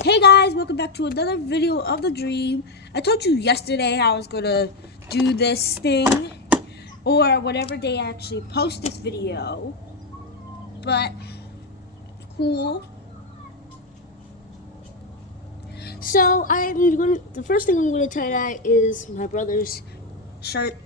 Hey guys, welcome back to another video of the dream. I told you yesterday I was gonna do this thing, or whatever day I actually post this video, but cool. So the first thing I'm gonna tie-dye is my brother's shirt.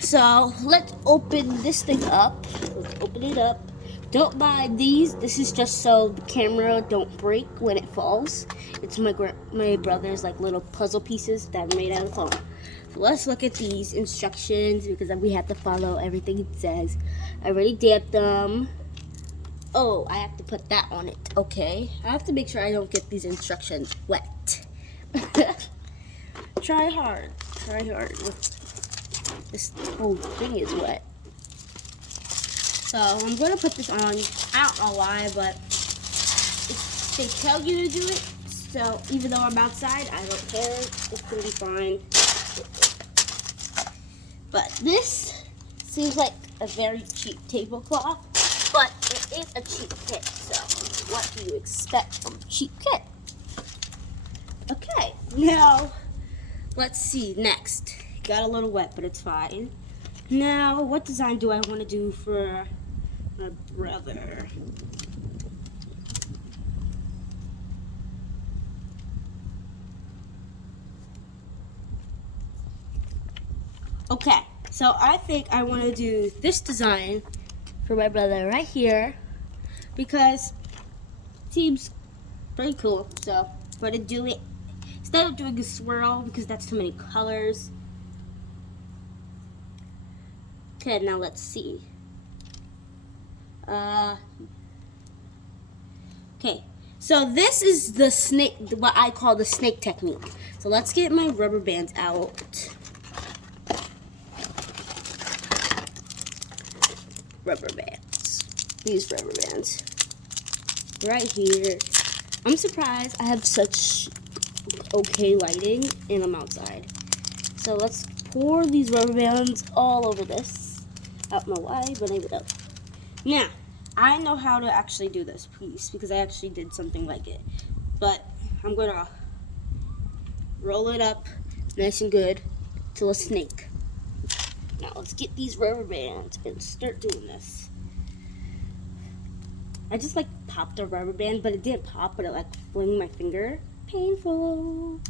So let's open this thing up. Let's open it up. Don't mind these. This is just so the camera don't break when it falls. It's my brother's like little puzzle pieces that are made out of foam. So let's look at these instructions because we have to follow everything it says. I already dabbed them. Oh, I have to put that on it. Okay. I have to make sure I don't get these instructions wet. Try hard. Try hard. This whole thing is wet. So I'm going to put this on. I don't know why, but they tell you to do it. So even though I'm outside, I don't care. It's going to be fine. But this seems like a very cheap tablecloth, but it is a cheap kit. So what do you expect from a cheap kit? Okay, now let's see. Next, got a little wet, but it's fine. Now, what design do I want to do for my brother? Okay, so I think I want to do this design for my brother right here because it seems pretty cool. So I'm going to do it instead of doing a swirl because that's too many colors. Okay, now let's see. Okay, so this is the snake, what I call the snake technique. So let's get my rubber bands out. Rubber bands. These rubber bands. Right here. I'm surprised I have such okay lighting and I'm outside. So let's pour these rubber bands all over this. I don't know why, but I will. Now, I know how to actually do this piece because I actually did something like it. But I'm going to roll it up nice and good to a snake. Now let's get these rubber bands and start doing this. I just like popped a rubber band, but it didn't pop, but it like flinged my finger. Painful.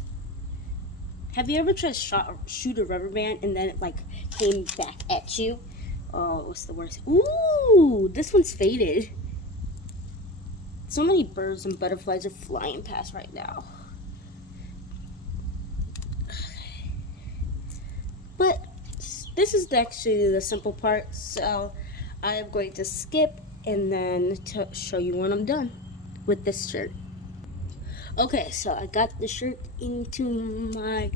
Have you ever tried to shoot a rubber band and then it like came back at you? Oh, what's the worst? Ooh, this one's faded. So many birds and butterflies are flying past right now. But this is actually the simple part, so I am going to skip and then to show you when I'm done with this shirt. Okay, so I got the shirt into my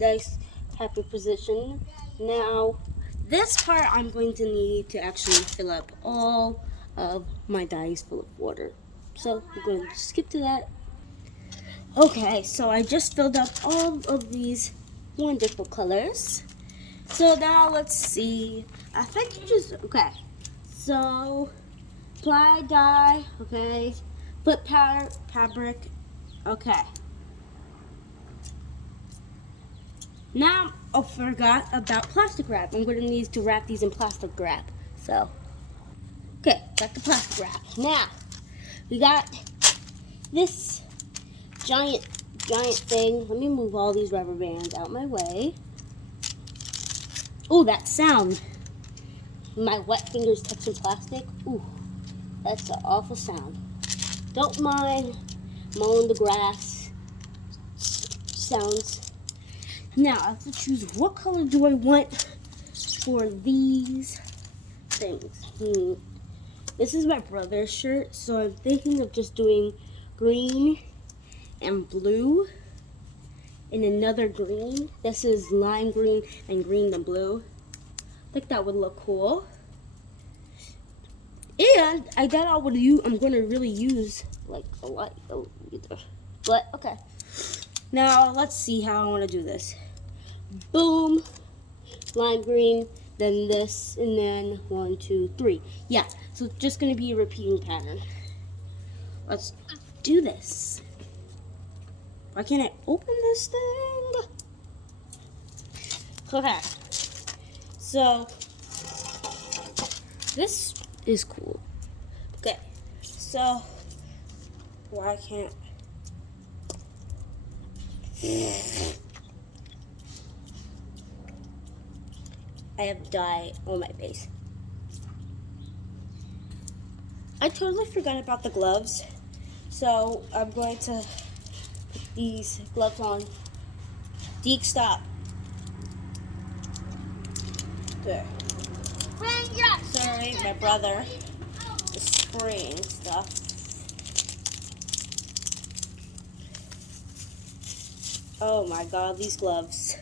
nice happy position. Now, this part I'm going to need to actually fill up all of my dyes full of water. So I'm going to skip to that. Okay, so I just filled up all of these wonderful colors. So now let's see. I think you just, okay. So, apply dye, okay. Put powder, fabric, okay. Now, I forgot about plastic wrap. I'm going to need to wrap these in plastic wrap. So, okay, got the plastic wrap. Now, we got this giant thing. Let me move all these rubber bands out my way. Oh, that sound. My wet fingers touching plastic. Ooh, that's an awful sound. Don't mind mowing the grass sounds. Now, I have to choose what color do I want for these things. This is my brother's shirt, so I'm thinking of just doing green and blue and another green. This is lime green and green and blue. I think that would look cool. And I doubt I'm going to really use like a light either. But okay. Now let's see how I want to do this. Boom, lime green, then this, and then 1, 2, 3. Yeah, so it's just going to be a repeating pattern. Let's do this. Why can't I open this thing? Okay. So, this is cool. Okay. So, why can't... I have dye on my face. I totally forgot about the gloves. So, I'm going to put these gloves on. Deke, stop. There. Sorry, my brother is spraying stuff. Oh my god, these gloves.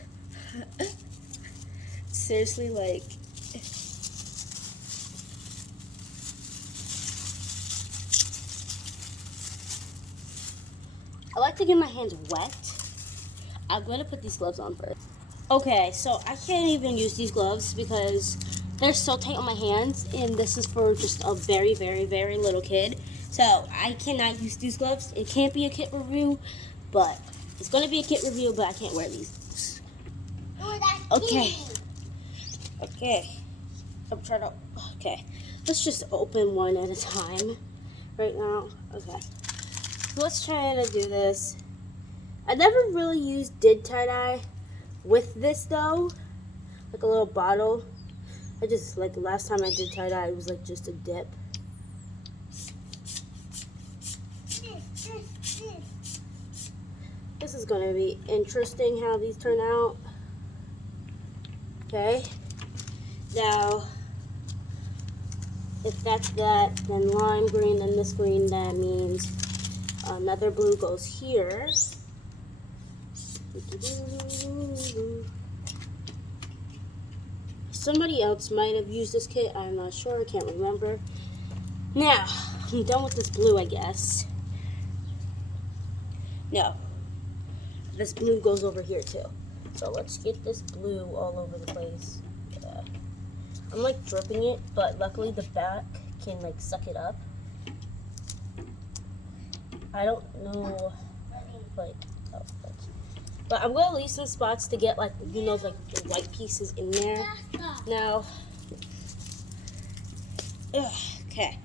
Seriously, like... I like to get my hands wet. I'm going to put these gloves on first. Okay, so I can't even use these gloves because they're so tight on my hands, and this is for just a very, very, very little kid. So I cannot use these gloves. It can't be a kit review, but it's going to be a kit review, but I can't wear these. Okay. Okay. I'm trying to... Okay. Let's just open one at a time right now. Okay. So let's try to do this. I never really did tie-dye with this though. Like a little bottle. I just, like, last time I did tie-dye, it was like just a dip. This is going to be interesting how these turn out. Okay. Now, if that's that, then lime green, then this green, that means another blue goes here. Somebody else might have used this kit. I'm not sure. I can't remember. Now, I'm done with this blue, I guess. No. This blue goes over here, too. So let's get this blue all over the place. Yeah. I'm, like, dripping it, but luckily the back can, like, suck it up. I don't know, like, oh, but I'm going to leave some spots to get, like, you know, like, the white pieces in there. Now, okay,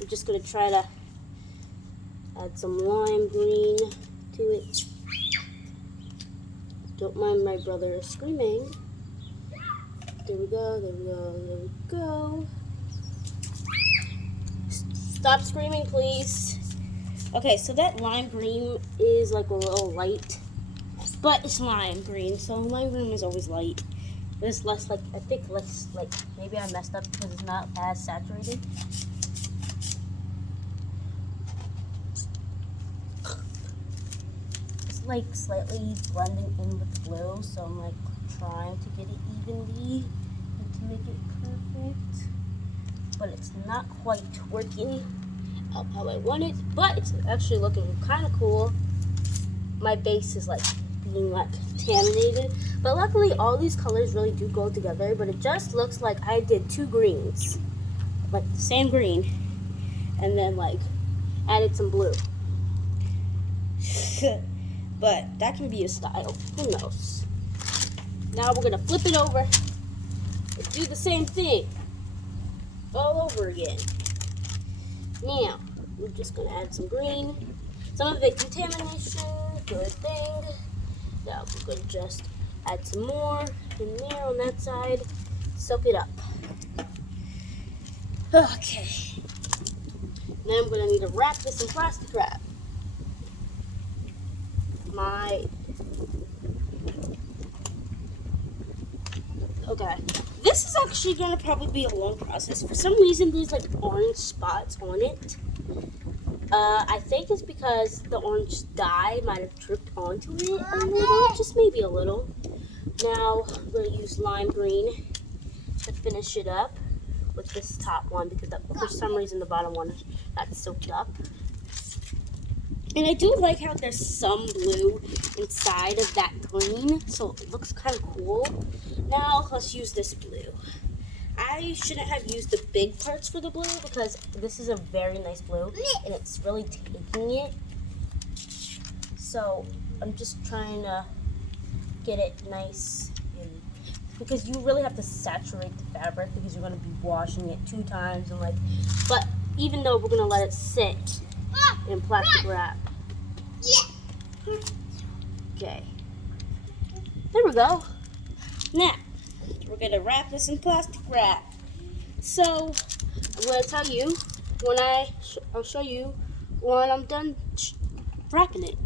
I'm just going to try to add some lime green to it. Don't mind my brother screaming. There we go, there we go, there we go. Stop screaming, please. Okay, so that lime green is like a little light, but it's lime green, so lime green is always light. It's less, like, I think less, like, maybe I messed up because it's not as saturated. It's like slightly blending in with the blue, so I'm like trying to get it evenly and to make it perfect, but it's not quite working out how I want it, but it's actually looking kind of cool. My base is like being like contaminated, but luckily all these colors really do go together, but it just looks like I did two greens, like the same green, and then like added some blue. But that can be a style, who knows. Now we're gonna flip it over and do the same thing all over again. Now, we're just going to add some green. Some of it contamination, good thing. Now, we're going to just add some more in there on that side. Soak it up. Okay. Now I'm going to need to wrap this in plastic wrap. Okay. This is actually going to probably be a long process. For some reason, there's like orange spots on it. I think it's because the orange dye might have dripped onto it a little, just maybe a little. Now, I'm going to use lime green to finish it up with this top one because for some reason the bottom one got soaked up. And I do like how there's some blue inside of that green, so it looks kind of cool. Now, let's use this blue. I shouldn't have used the big parts for the blue because this is a very nice blue, and it's really taking it So I'm just trying to get it nice, and because you really have to saturate the fabric because you're going to be washing it 2 times and like, but even though we're going to let it sit in plastic wrap. Okay, there we go. Now we're going to wrap this in plastic wrap. So I'm going to tell you when I'll show you when I'm done wrapping it.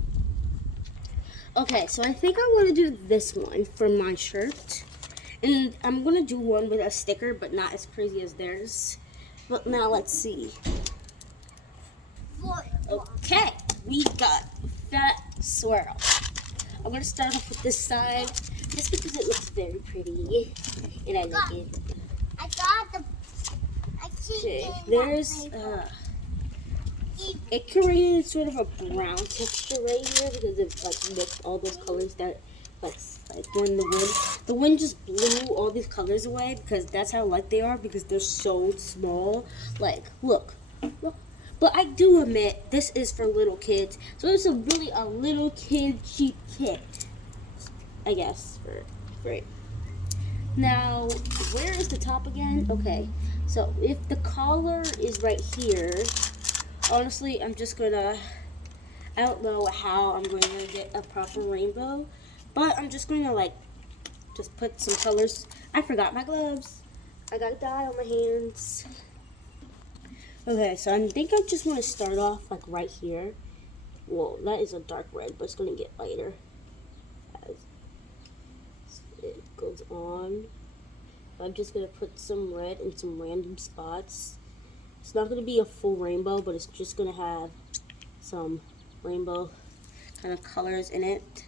Okay, so I think I want to do this one for my shirt. And I'm going to do one with a sticker, but not as crazy as theirs. But now let's see. Okay, we got that swirl. I'm going to start off with this side, just because it looks very pretty. And I like it. Okay, there's, it created sort of a brown texture right here because it like mixed all those colors that like when the wind just blew all these colors away, because that's how light they are, because they're so small. Like look. But I do admit this is for little kids, so it's really a little kid cheap kit, I guess, for it. Now where is the top again? Okay, so if the collar is right here, honestly, I'm just gonna, I don't know how I'm going to get a proper rainbow, but I'm just going to like, just put some colors. I forgot my gloves. I got dye on my hands. Okay, so I think I just want to start off like right here. Well, that is a dark red, but it's going to get lighter as it goes on. I'm just going to put some red in some random spots. It's not going to be a full rainbow, but it's just going to have some rainbow kind of colors in it.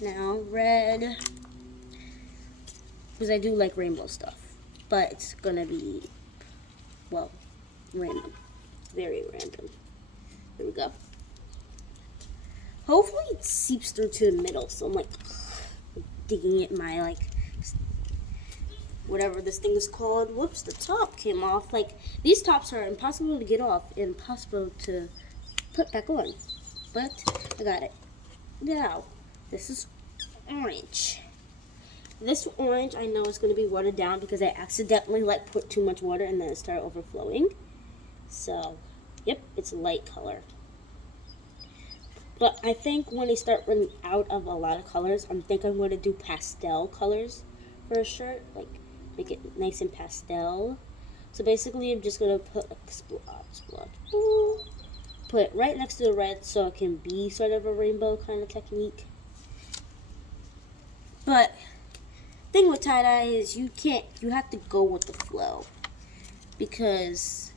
Now red, because I do like rainbow stuff, but it's going to be, well, random. Very random. There we go. Hopefully it seeps through to the middle, so I'm like digging at my like whatever this thing is called. Whoops, the top came off. Like, these tops are impossible to get off and impossible to put back on. But I got it. Now, this is orange. This orange I know is going to be watered down because I accidentally like put too much water and then it started overflowing. So, yep, it's a light color. But I think when they start running out of a lot of colors, I think I'm going to do pastel colors for a shirt. Like, make it nice and pastel. So basically, I'm just going to put a splotch. Put it right next to the red so it can be sort of a rainbow kind of technique. But thing with tie-dye is you have to go with the flow, because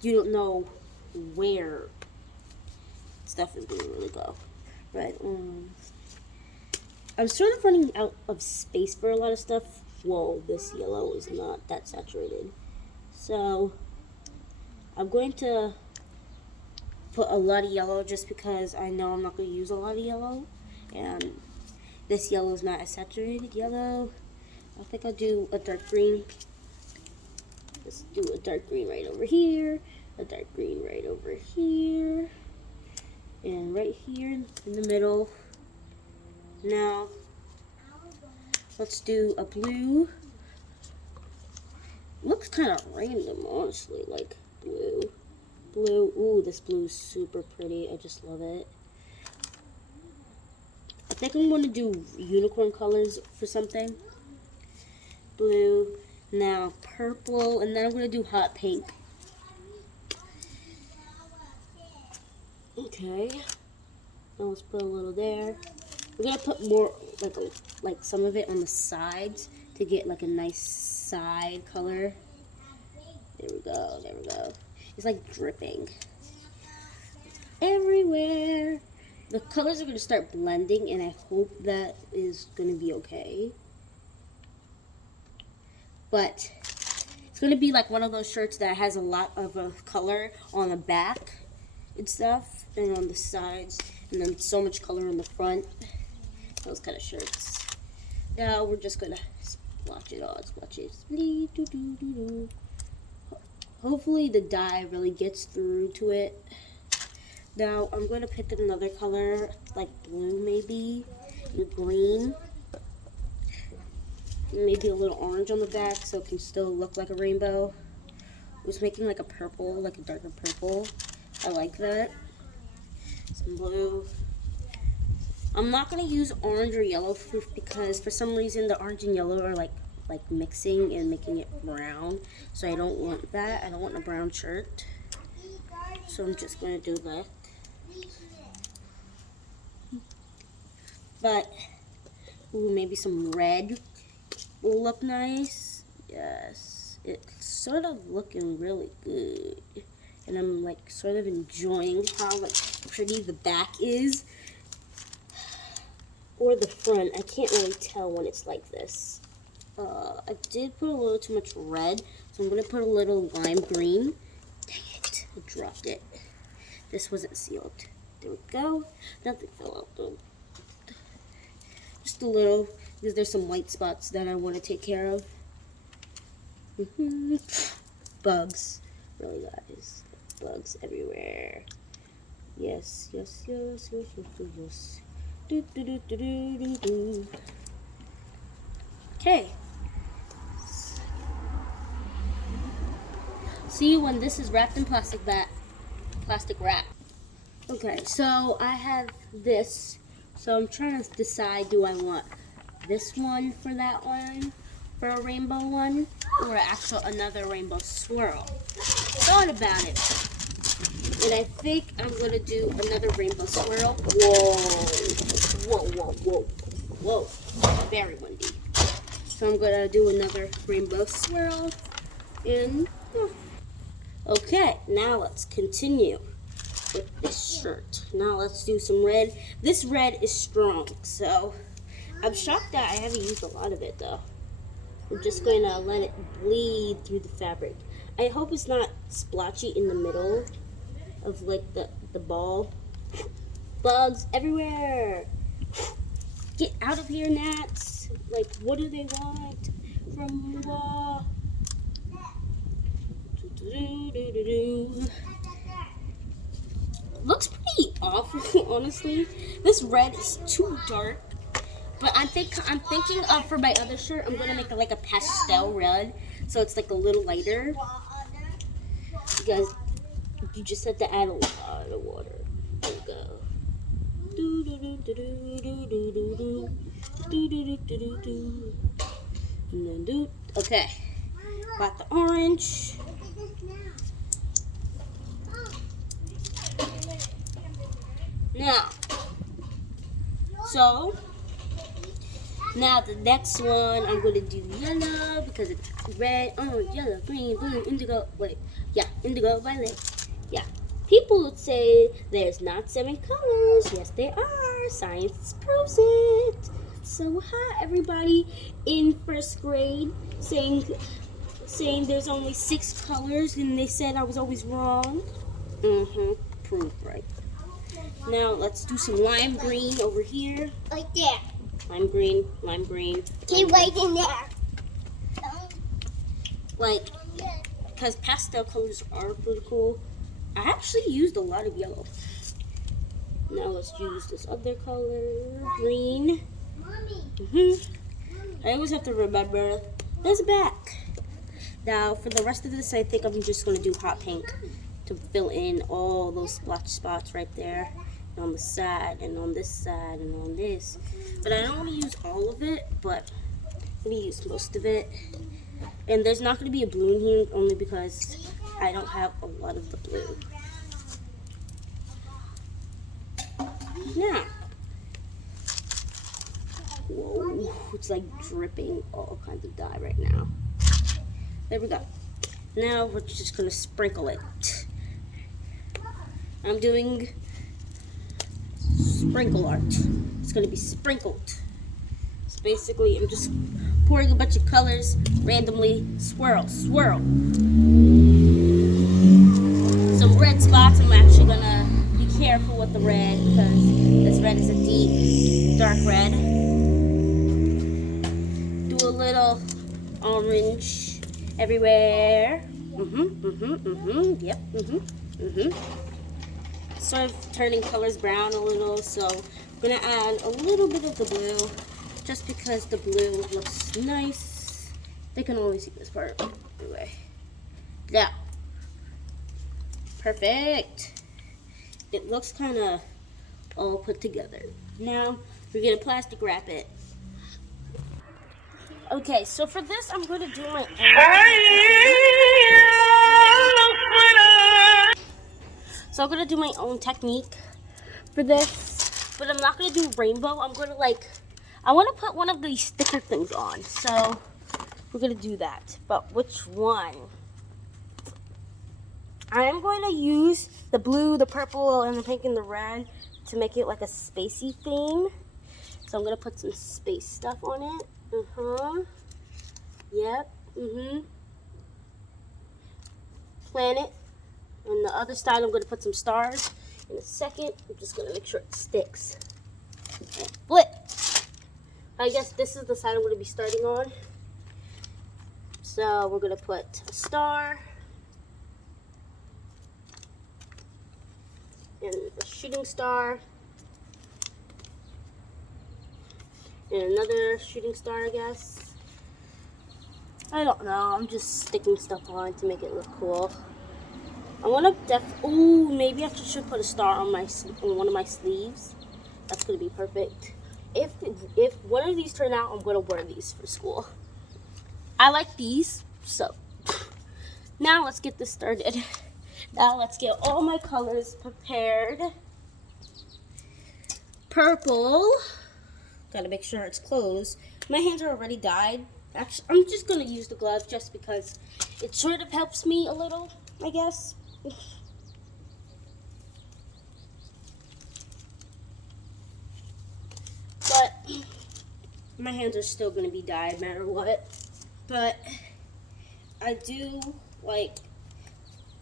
you don't know where stuff is going to really go. Right. I'm sort of running out of space for a lot of stuff. Whoa, this yellow is not that saturated. So I'm going to put a lot of yellow just because I know I'm not going to use a lot of yellow. And this yellow is not a saturated yellow. I think I'll do a dark green. Let's do a dark green right over here. A dark green right over here. And right here in the middle. Now, let's do a blue. Looks kind of random, honestly, like blue. Blue, ooh, this blue is super pretty. I just love it. I think I'm going to do unicorn colors for something. Blue, now purple, and then I'm going to do hot pink. Okay, now let's put a little there. We're going to put more, like some of it on the sides to get like a nice side color. There we go, there we go. It's like dripping everywhere. The colors are going to start blending, and I hope that is going to be okay. But it's going to be like one of those shirts that has a lot of color on the back and stuff, and on the sides, and then so much color on the front. Those kind of shirts. Now we're just going to splotch it on. Splotch it. Hopefully the dye really gets through to it. Now I'm going to pick another color, like blue maybe, and green. Maybe a little orange on the back so it can still look like a rainbow. I was making like a purple, like a darker purple. I like that. Some blue. I'm not going to use orange or yellow because for some reason the orange and yellow are like mixing and making it brown. So I don't want that. I don't want a brown shirt. So I'm just going to do that. But, ooh, maybe some red will look nice. Yes, it's sort of looking really good. And I'm like sort of enjoying how like pretty the back is. Or the front. I can't really tell when it's like this. I did put a little too much red, so I'm going to put a little lime green. Dang it, I dropped it. This wasn't sealed. There we go. Nothing fell out though. Just a little, because there's some white spots that I want to take care of. Bugs. Really, guys. Bugs everywhere. Yes, yes, yes, yes, yes, yes, yes. Do, do, do, do, do, do, do. Okay. See when this is wrapped in plastic wrap. Okay, so I have this. So I'm trying to decide, do I want this one for that one, for a rainbow one, or another rainbow swirl? Thought about it, and I think I'm gonna do another rainbow swirl. Whoa, whoa, whoa, whoa, whoa! Very windy. So I'm gonna do another rainbow swirl, and okay, now let's continue with this shirt. Now let's do some red. This red is strong, so I'm shocked that I haven't used a lot of it though. I'm just going to let it bleed through the fabric. I hope it's not splotchy in the middle of like the ball. Bugs everywhere. Get out of here, gnats. Like, what do they want from the wall? Looks pretty awful, honestly. This red is too dark, but I'm thinking of, for my other shirt, I'm gonna make it like a pastel red, so it's like a little lighter. Because you just have to add a lot of water. There we go. And then do. Okay, got the orange. Now, now the next one, I'm going to do yellow because it's red, orange, yellow, green, blue, indigo, indigo, violet. Yeah, people would say there's not 7 colors. Yes, there are. Science proves it. So, hi, everybody in first grade saying there's only 6 colors and they said I was always wrong. Proved right. Now let's do some lime green over here. Right there. Lime green, lime green. Okay, right in there. Like, because pastel colors are pretty cool. I actually used a lot of yellow. Now let's use this other color, green. I always have to remember, there's a back. Now for the rest of this, I think I'm just going to do hot pink to fill in all those splotch spots right there. On the side, and on this side, and on this. But I don't want to use all of it, but I'm going to use most of it. And there's not going to be a blue in here, only because I don't have a lot of the blue. Now, whoa, it's like dripping all kinds of dye right now. There we go. Now we're just going to sprinkle it. I'm doing sprinkle art. It's going to be sprinkled. So basically, I'm just pouring a bunch of colors randomly. Swirl, swirl. Some red spots. I'm actually going to be careful with the red because this red is a deep, dark red. Do a little orange everywhere. Yep. sort of turning colors brown a little, so I'm gonna add a little bit of the blue, just because the blue looks nice. They can only see this part anyway. Yeah, perfect. It looks kind of all put together. Now we're gonna plastic wrap it. Okay, so for this, I'm gonna do my I'm gonna do my own technique for this, but I'm not gonna do rainbow. I want to put one of these sticker things on, so we're gonna do that. But which one? I am going to use the blue, the purple, and the pink and the red to make it like a spacey theme. So I'm gonna put some space stuff on it. Yep. Planet. On the other side, I'm gonna put some stars. In a second, I'm just gonna make sure it sticks. Flip. I guess this is the side I'm gonna be starting on. So we're gonna put a star and a shooting star and another shooting star, I guess. I don't know. I'm just sticking stuff on to make it look cool. I want to maybe I should put a star on one of my sleeves. That's gonna be perfect. If one of these turn out, I'm gonna wear these for school. I like these, so now let's get this started. Now let's get all my colors prepared. Purple. Gotta make sure it's closed. My hands are already dyed. Actually, I'm just gonna use the gloves just because it sort of helps me a little, I guess. But my hands are still gonna be dyed no matter what. But I do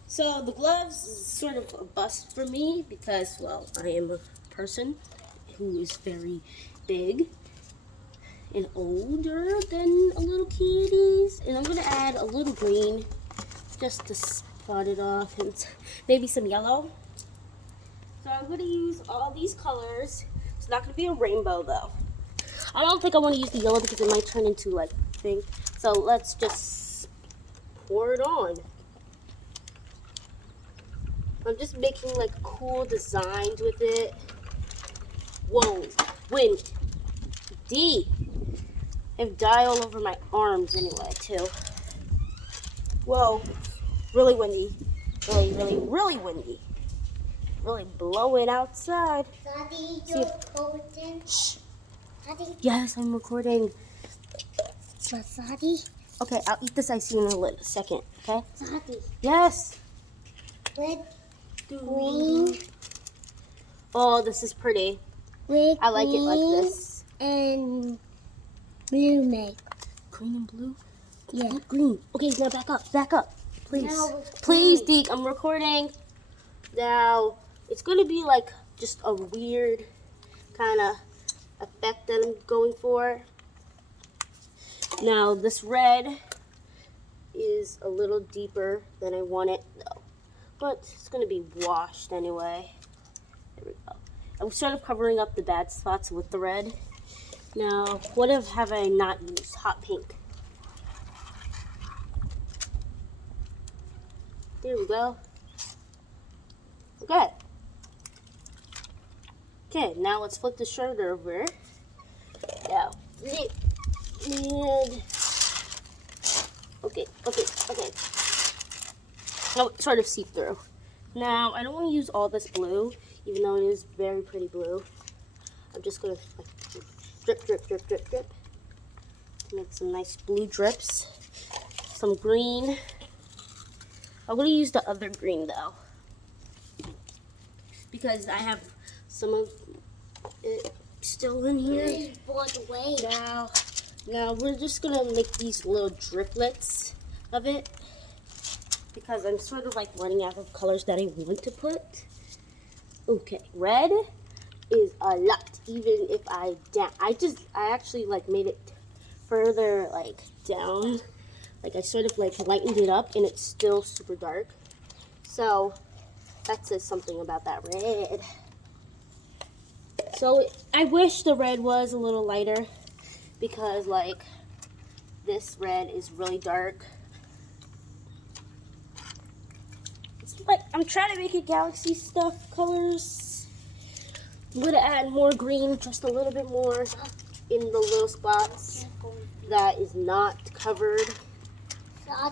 so the gloves is sort of a bust for me because, well, I am a person who is very big and older than a little kitties. And I'm gonna add a little green just to spot it off, and maybe some yellow. So I'm gonna use all these colors. It's not gonna be a rainbow though. I don't think I want to use the yellow because it might turn into like pink. So let's just pour it on. I'm just making like cool designs with it. Whoa, wind. D. I have dye all over my arms anyway too. Whoa, really windy. Really windy. Really blowing outside. Daddy, you're recording? Shh. Daddy? Yes, I'm recording. But Daddy? Okay, I'll eat this icy in a second, okay? Daddy. Yes. Red, green. Oh, this is pretty. Red, I like it like this. And blue, mate. Green and blue? Yeah. Green. Okay, now back up. Please. No, Please, Deke, I'm recording. Now, it's going to be like just a weird kind of effect that I'm going for. Now, this red is a little deeper than I want it, though. But it's going to be washed anyway. There we go. I'm sort of covering up the bad spots with the red. Now, what have I not used? Hot pink. There we go. Okay. Okay, now let's flip the shirt over. Now, and okay. Now it's sort of see through. Now I don't want to use all this blue, even though it is very pretty blue. I'm just gonna like drip. Make some nice blue drips. Some green. I'm gonna use the other green though, because I have some of it still in here. Now we're just gonna make these little driplets of it, because I'm sort of like running out of colors that I want to put. Okay, red is a lot, even if I actually like made it further like down. Like I sort of like lightened it up and it's still super dark. So That says something about that red. So I wish the red was a little lighter because like this red is really dark. It's like I'm trying to make it galaxy stuff colors. I'm gonna add more green, just a little bit more in the little spots that is not covered.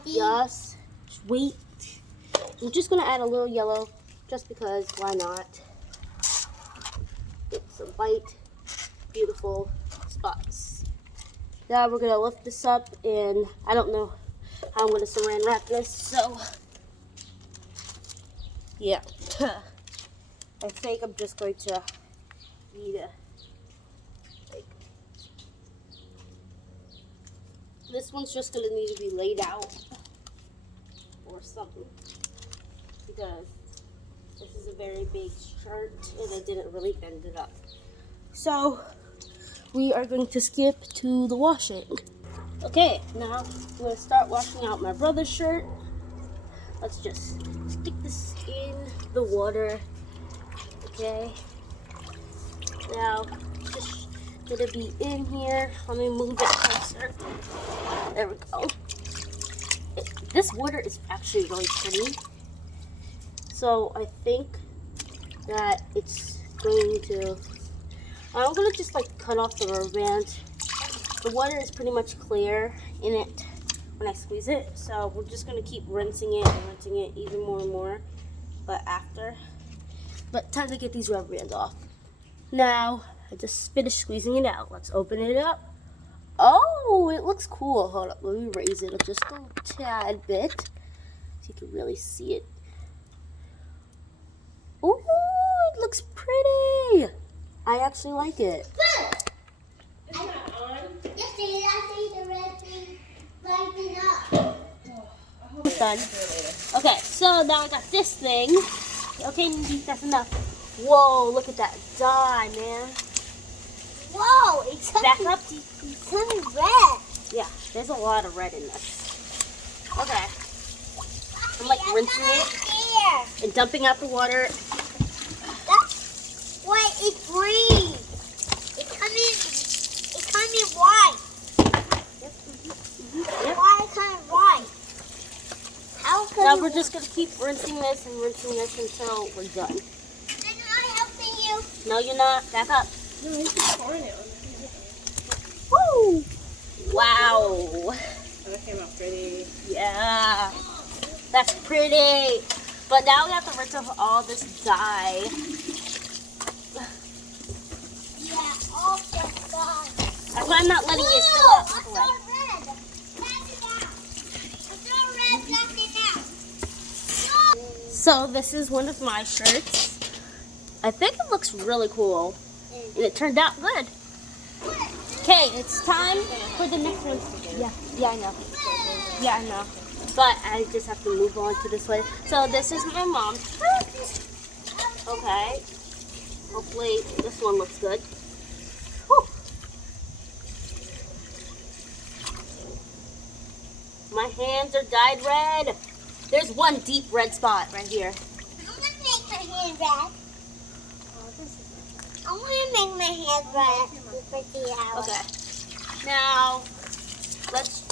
Just wait. I'm just gonna add a little yellow just because why not? Get some white, beautiful spots. Now we're gonna lift this up and I don't know how I'm gonna saran wrap this, so yeah. I think I'm just going to need a like this one's just gonna need to be laid out or something because this is a very big shirt and I didn't really bend it up. So we are going to skip to the washing. Okay, now I'm going to start washing out my brother's shirt. Let's just stick this in the water. Okay. Now, just gonna be in here. Let me move it closer. There we go. This water is actually really pretty. So I think that it's going to, I'm gonna just like cut off the rubber band. The water is pretty much clear in it when I squeeze it. So we're just gonna keep rinsing it and rinsing it even more and more. But time to get these rubber bands off. Now, I just finished squeezing it out. Let's open it up. Oh, it looks cool. Hold up, let me raise it up just a tad bit so you can really see it. Ooh, it looks pretty. I actually like it. Is that on? Yes, I see the red thing lighting up. It's done. Okay, so now I got this thing. Okay, Nikki, that's enough. Whoa, look at that dye, man. Whoa, it's Back up. coming red. Yeah, there's a lot of red in this. Okay. I'm like rinsing it and dumping out the water. That's why it's green. It's coming white. Yep. Why it's coming white? How come? Now we're just gonna keep rinsing this and rinsing this until we're done. And I'm helping you. No, you're not. Back up. No, you can pouring it on Woo! Wow. Oh, that came out pretty. Yeah. That's pretty. But now we have to rinse off all this dye. Yeah, all this done. That's why I'm not letting it fill Whoa, up. I saw red. Pass it out. I saw red. Pass it out. No. So this is one of my shirts. I think it looks really cool. And it turned out good. Okay, it's time for the next one. Yeah, I know. Yeah, I know. But I just have to move on to this one. So this is my mom's shirt. Okay. Hopefully this one looks good. Whew. My hands are dyed red. There's one deep red spot right here. I'm gonna make my hand red. I want to make my hand red for the hour. Okay. Now let's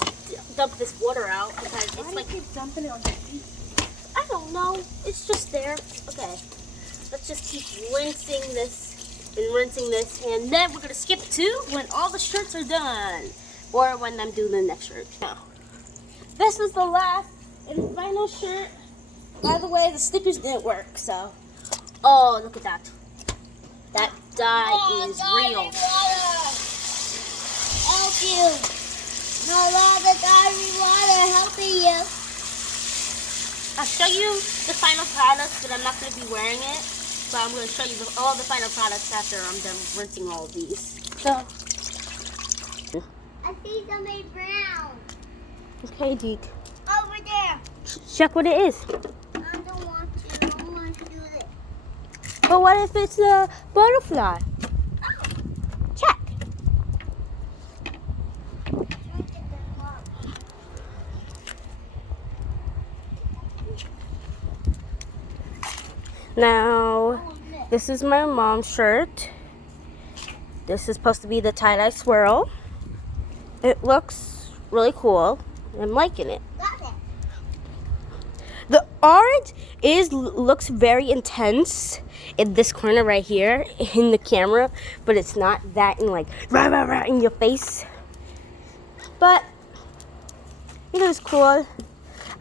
dump this water out because it's like keep dumping it on your feet? I don't know. It's just there. Okay. Let's just keep rinsing this and then we're gonna skip to when all the shirts are done. Or when I'm doing the next shirt. Now, this is the last and final shirt. By the way, the stickers didn't work, so. Oh, look at that. That dye is real. Help you. No, the dye water helping you. I'll show you the final product, but I'm not going to be wearing it. But I'm going to show you all the final products after I'm done rinsing all of these. So, I see something brown okay, Deke. over there. Check what it is. I don't want to. I don't want to do this. But what if it's a butterfly? Check. Now, this is my mom's shirt. This is supposed to be the tie-dye swirl. It looks really cool. I'm liking it. The orange looks very intense in this corner right here in the camera, but it's not that in like rah, rah, rah, in your face. But it is cool.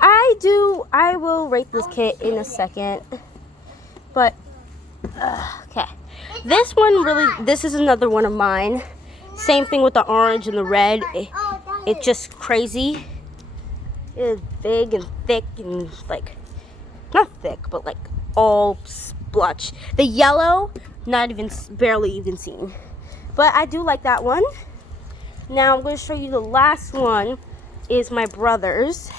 I will rate this kit in a second. But okay, this is another one of mine. Same thing with the orange and the red. It's just crazy. It is big and thick and like, not thick, but like all splotch. The yellow, barely even seen. But I do like that one. Now I'm going to show you the last one is my brother's.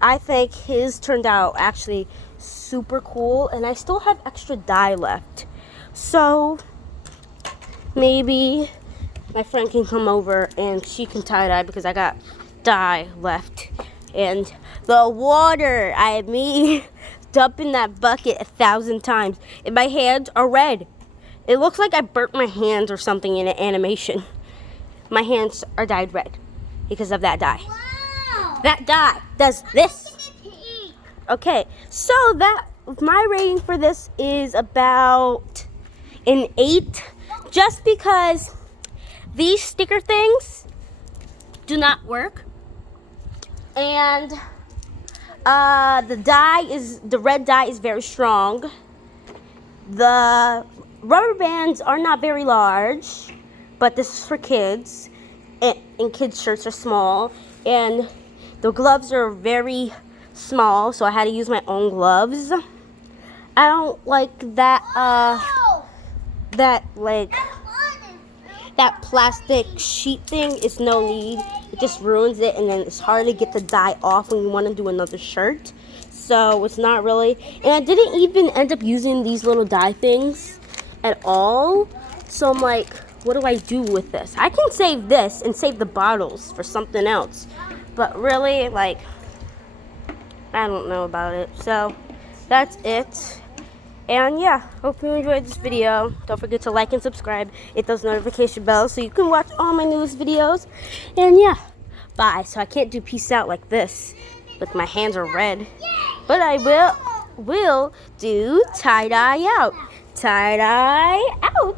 I think his turned out actually super cool, and I still have extra dye left. So maybe my friend can come over and she can tie-dye because I got dye left. And the water, me dumping that bucket 1,000 times, and my hands are red. It looks like I burnt my hands or something in an animation. My hands are dyed red because of that dye. Wow. That dye does this. Okay, so my rating for this is about an 8, just because these sticker things do not work. And the red dye is very strong. The rubber bands are not very large, but this is for kids, and kids' shirts are small. And the gloves are very small, so I had to use my own gloves. I don't like that that plastic sheet thing is no need. It just ruins it, and then it's hard to get the dye off when you want to do another shirt. So it's not really, and I didn't even end up using these little dye things at all. So I'm like, what do I do with this? I can save this and save the bottles for something else, but really, like, I don't know about it. So that's it. And yeah, hope you enjoyed this video. Don't forget to like and subscribe. Hit those notification bells so you can watch all my newest videos. And yeah, bye. So I can't do peace out like this, but my hands are red. But I will do tie-dye out. Tie-dye out.